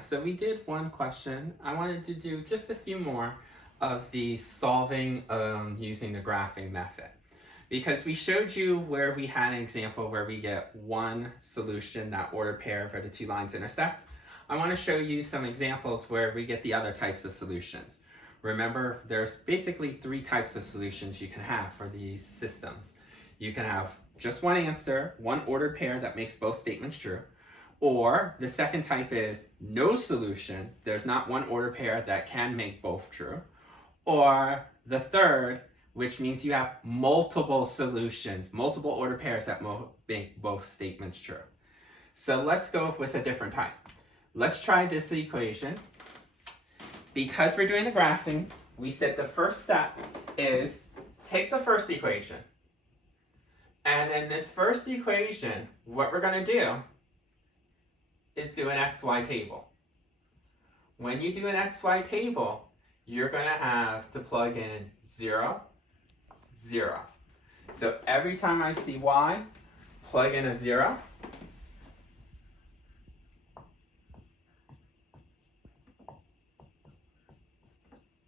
So we did one question. I wanted to do just a few more of the solving using the graphing method. Because we showed you where we had an example where we get one solution, that ordered pair where the two lines intersect. I want to show you some examples where we get the other types of solutions. Remember, there's basically three types of solutions you can have for these systems. You can have just one answer, one ordered pair that makes both statements true. Or the second type is no solution. There's not one ordered pair that can make both true. Or the third, which means you have multiple solutions, multiple ordered pairs that make both statements true. So let's go with a different type. Let's try this equation. Because we're doing the graphing, we said the first step is take the first equation. And in this first equation, what we're going to do is do an XY table. When you do an XY table, you're going to have to plug in 0, 0. So every time I see Y, plug in a 0.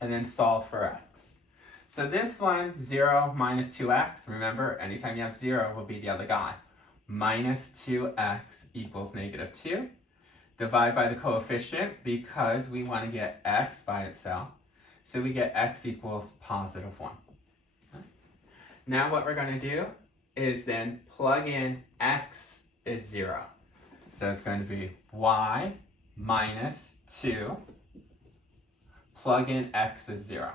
And then solve for X. So this one, 0 minus 2X, remember, anytime you have 0 will be the other guy. Minus 2X equals negative 2. Divide by the coefficient because we want to get X by itself. So we get X equals positive 1. Okay. Now what we're going to do is then plug in X is 0. So it's going to be Y minus 2. Plug in X is 0.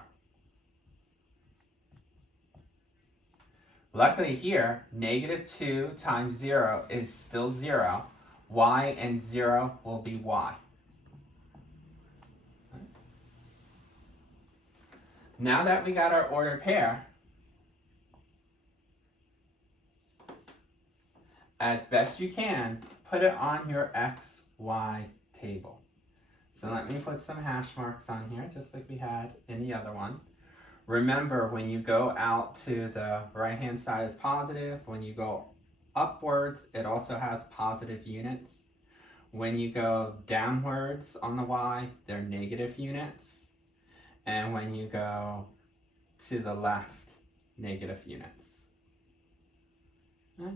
Luckily here, negative 2 times 0 is still 0. Y and 0 will be Y. Okay. Now that we got our ordered pair, as best you can, put it on your XY table. So let me put some hash marks on here, just like we had in the other one. Remember, when you go out to the right-hand side is positive. When you go upwards, it also has positive units. When you go downwards on the Y, they're negative units. And when you go to the left, negative units. Okay.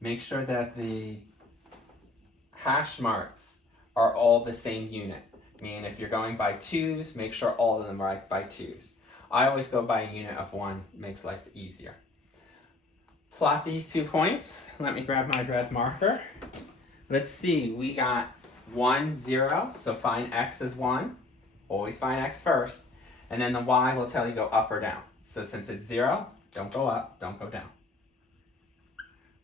Make sure that the hash marks are all the same unit. Meaning if you're going by 2's, make sure all of them are by 2's. I always go by a unit of 1, makes life easier. Plot these 2 points. Let me grab my red marker. Let's see, we got 1, 0, so find X as 1. Always find X first. And then the Y will tell you go up or down. So since it's 0, don't go up, don't go down.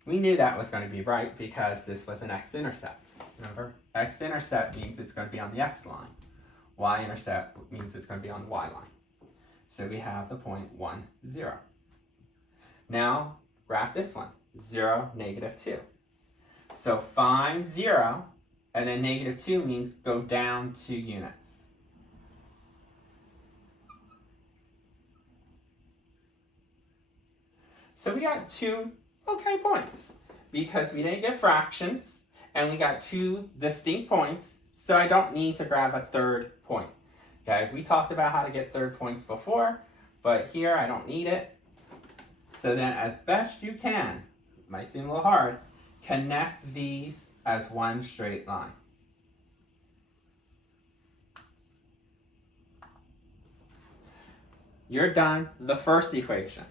We knew that was going to be right because this was an x-intercept. Remember, x-intercept means it's going to be on the x line. Y-intercept means it's going to be on the y line. So we have the point 1, 0. Now, graph this one, 0, negative 2. So find 0, and then negative 2 means go down 2 units. So we got 2 okay points because we didn't get fractions and we got 2 distinct points, so I don't need to grab a third point. Okay, we talked about how to get third points before, but here I don't need it. So then as best you can, it might seem a little hard, connect these as one straight line. You're done the first equation.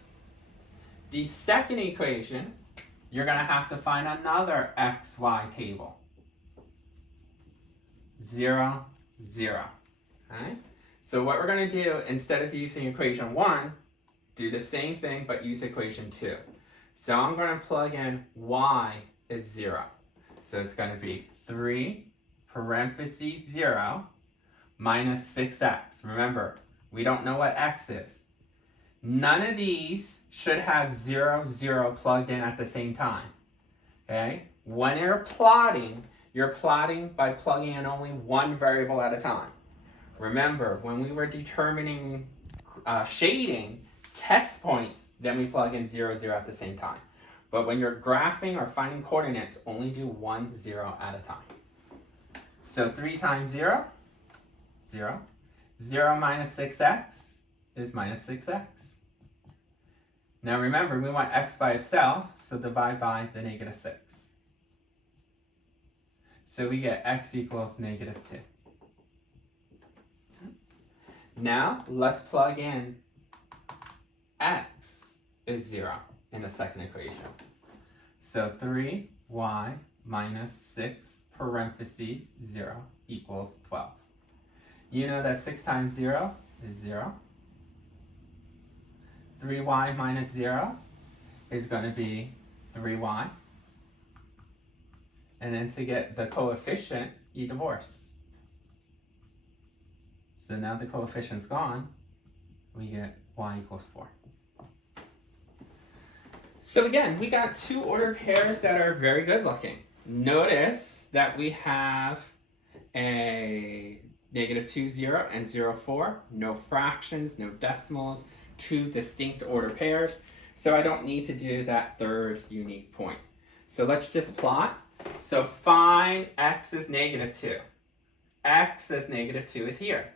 The second equation, you're going to have to find another XY table. 0, 0. Okay? So what we're going to do, instead of using equation 1, do the same thing but use equation 2. So I'm going to plug in Y is 0. So it's going to be 3 parentheses 0 minus 6x. Remember, we don't know what x is. None of these should have 0, 0 plugged in at the same time. Okay? When you're plotting by plugging in only one variable at a time. Remember, when we were determining shading test points, then we plug in 0, 0 at the same time. But when you're graphing or finding coordinates, only do 1, 0 at a time. So 3 times 0, 0. 0 minus 6x is minus 6x. Now remember, we want x by itself, so divide by the negative 6. So we get x equals negative 2. Now let's plug in x is 0 in the second equation. So 3y minus 6 parentheses 0 equals 12. You know that 6 times 0 is 0. 3y minus 0 is going to be 3y. And then to get the coefficient, you divorce. So now the coefficient's gone, we get y equals 4. So again, we got two ordered pairs that are very good looking. Notice that we have a negative 2, 0 and 0, 4. No fractions, no decimals, two distinct order pairs. So I don't need to do that third unique point. So let's just plot. So find x is negative 2. X as negative 2 is here.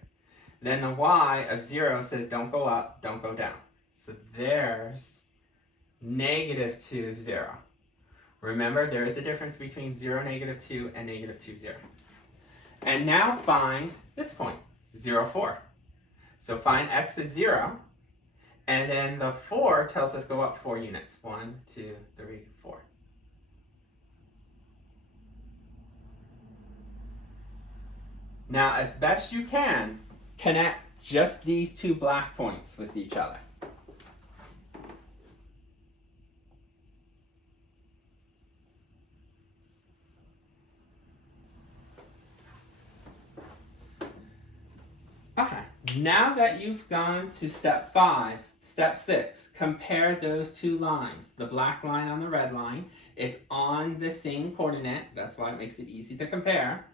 Then the y of 0 says don't go up, don't go down. So there's negative 2, 0. Remember, there is a difference between 0, negative 2 and negative 2, 0. And now find this point, 0, 4. So find x is 0. And then the 4 tells us go up 4 units. 1, 2, 3, 4. Now, as best you can, connect just these two black points with each other. Okay, now that you've gone to step 5, step 6, compare those two lines. The black line on the red line, it's on the same coordinate. That's why it makes it easy to compare.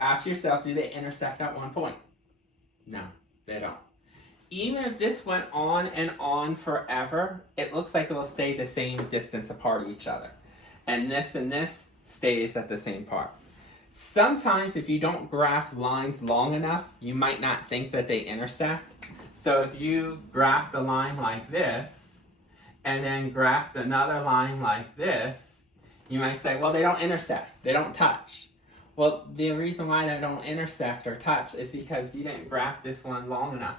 Ask yourself, do they intersect at one point? No, they don't. Even if this went on and on forever, it looks like it will stay the same distance apart of each other. And this stays at the same part. Sometimes if you don't graph lines long enough, you might not think that they intersect. So if you graphed a line like this, and then graphed another line like this, you might say, well, they don't intersect, they don't touch. Well, the reason why they don't intersect or touch is because you didn't graph this one long enough.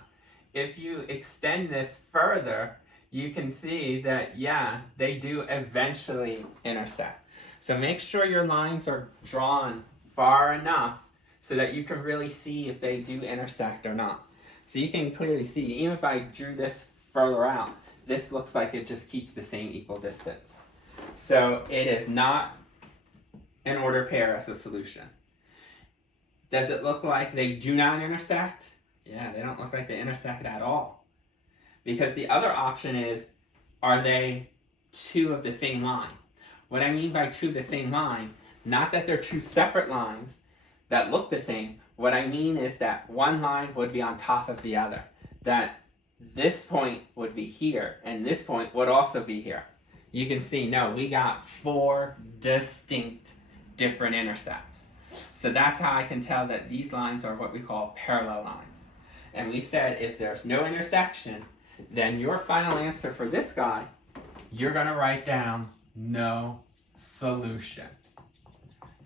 If you extend this further, you can see that, yeah, they do eventually intersect. So make sure your lines are drawn far enough so that you can really see if they do intersect or not. So you can clearly see, even if I drew this further out, this looks like it just keeps the same equal distance. So it is not an ordered pair as a solution. Does it look like they do not intersect? Yeah, they don't look like they intersect at all. Because the other option is, are they two of the same line? What I mean by two of the same line, not that they're two separate lines that look the same. What I mean is that one line would be on top of the other. That this point would be here, and this point would also be here. You can see, no, we got 4 distinct different intercepts. So that's how I can tell that these lines are what we call parallel lines. And we said if there's no intersection, then your final answer for this guy, you're going to write down no solution.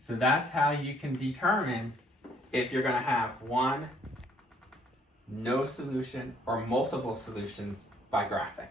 So that's how you can determine if you're going to have one no solution or multiple solutions by graphing.